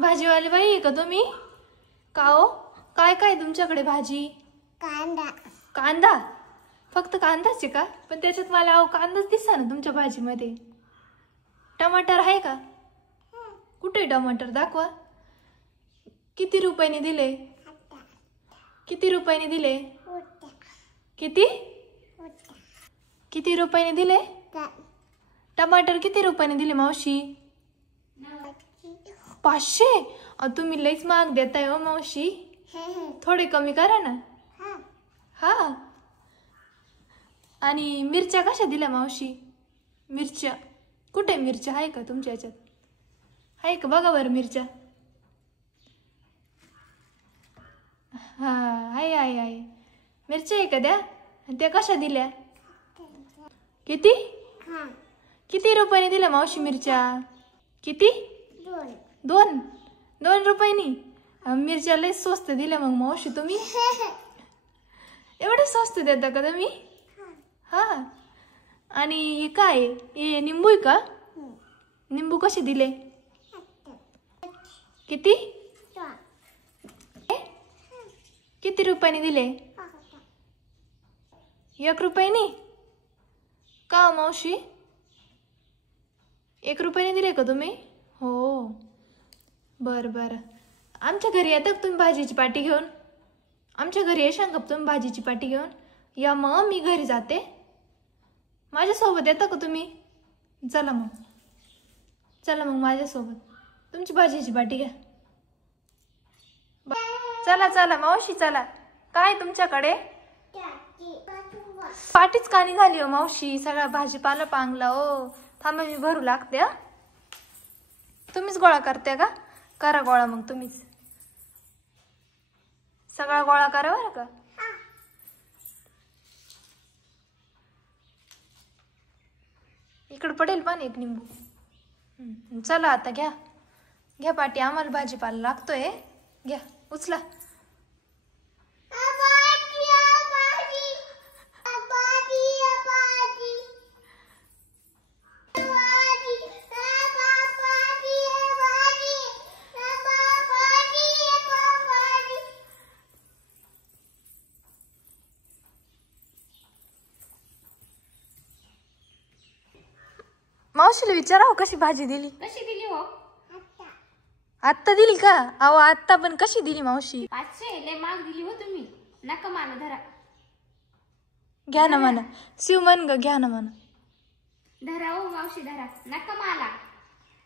भाजीवाले बाई आहे का तुम्ही? का हो? काय काय तुमच्याकडे भाजी? कांदा. कांदा? फक्त कांदाच आहे का? पण त्याच्यात मला कांदाच दिसला ना तुमच्या भाजीमध्ये. टमाटर आहे का? कुठे टमाटर दाखवा. किती रुपयाने दिले? किती रुपयाने दिले? किती किती रुपयाने दिले? टमाटर किती रुपयाने दिले मावशी? 500? तुम्ही लईच महाग देताय हो मावशी. थोडे कमी करा ना. हा. आणि मिरच्या कशा दिल्या मावशी? मिरच्या कुठे? मिरच्या आहे का तुमच्या ह्याच्यात? आहे का बघा बरं मिरच्या. हा आहे आहे आहे. मिरच्या आहे का द्या. त्या कशा दिल्या? किती किती रुपयाने दिल्या मावशी मिरच्या? किती? 2 रुपयानी? मिरच्या लय स्वस्त दिल्या मग मावशी तुम्ही. एवढे स्वस्त देता का तुम्ही? हा. आणि हे काय? हे निंबू आहे का? निंबू कसे दिले? किती किती रुपयाने दिले? 1 रुपयानी? का हो मावशी? 1 रुपयाने दिले का तुम्ही? हो बरं बरं. आमच्या घरी येता का तुम्ही भाजीची पाटी घेऊन? आमच्या घरी येशाल का तुम्ही भाजीची पाटी घेऊन? या मग मी घरी जाते. माझ्यासोबत येता का तुम्ही? चला मग माझ्यासोबत. तुमची भाजीची पाटी घ्या. चला चला मावशी चला. काय तुमच्याकडे? पाटीच का निघाली हो मावशी? सगळा भाजीपाला पांगला हो. थांबा मी भरू लागते. तुम्हीच गोळा करते का? करा गोळा मग तुम्हीच. सगळा गोळा करा बरं का. इकडे पडेल पण एक निंबू. चला आता घ्या घ्या पाटी. आम्हाला भाजीपाला लागतोय. घ्या उचला. मावशीला विचारावं कशी भाजी दिली? कशी दिली हो? आत्ता दिली का? अहो आत्ता पण कशी दिली मावशी? 500 लय महाग दिली हो तुम्ही. नका माना धरा. घ्या ना म्हणा. शिव मन ग घ्या ना म्हणा. धरा हो मावशी धरा. नका मला.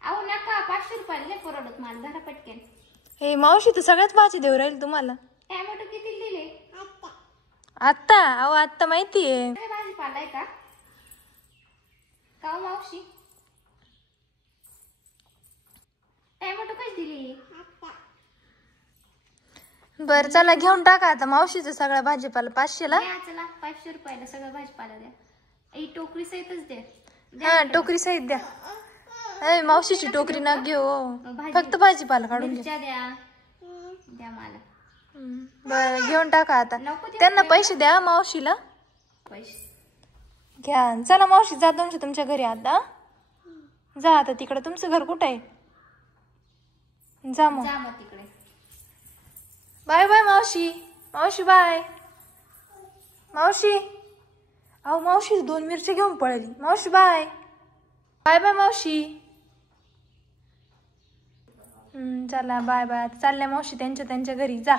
अहो नका. 500 रुपयाला लय परवडत मला. धरा पटकन. हे मावशी तर सगळ्याच भाजी देऊ राहील तुम्हाला. टोमॅटो किती दिले? आत्ता? अहो आत्ता माहितीये. भाजीपाला आहे का? का हो मावशी? टोमॅटो कशी दिली? बर चला घेऊन टाका आता मावशीचं सगळा भाजीपाला 500 ला. चला 500 रुपयाला सगळं भाजीपाला द्या. ही टोकरी सहितच द्या. हा टोकरी सहित द्या. अरे मावशीची टोकरी ना घेऊ. फक्त भाजीपाला काढून मिरच्या द्या. द्या मला. बर घेऊन टाका आता. त्यांना पैसे द्या मावशीला. पैसे घ्या. चला मावशी जा तुमच्या घरी आता. जा आता तिकडे. तुमचं घर कुठं आहे? जा मग तिकडे. बाय बाय मावशी. मावशी बाय. मावशी अहो मावशी 2 मिरच्या घेऊन पळली. मावशी बाय. बाय बाय मावशी. चला बाय बाय. चालल्या मावशी त्यांच्या घरी. जा.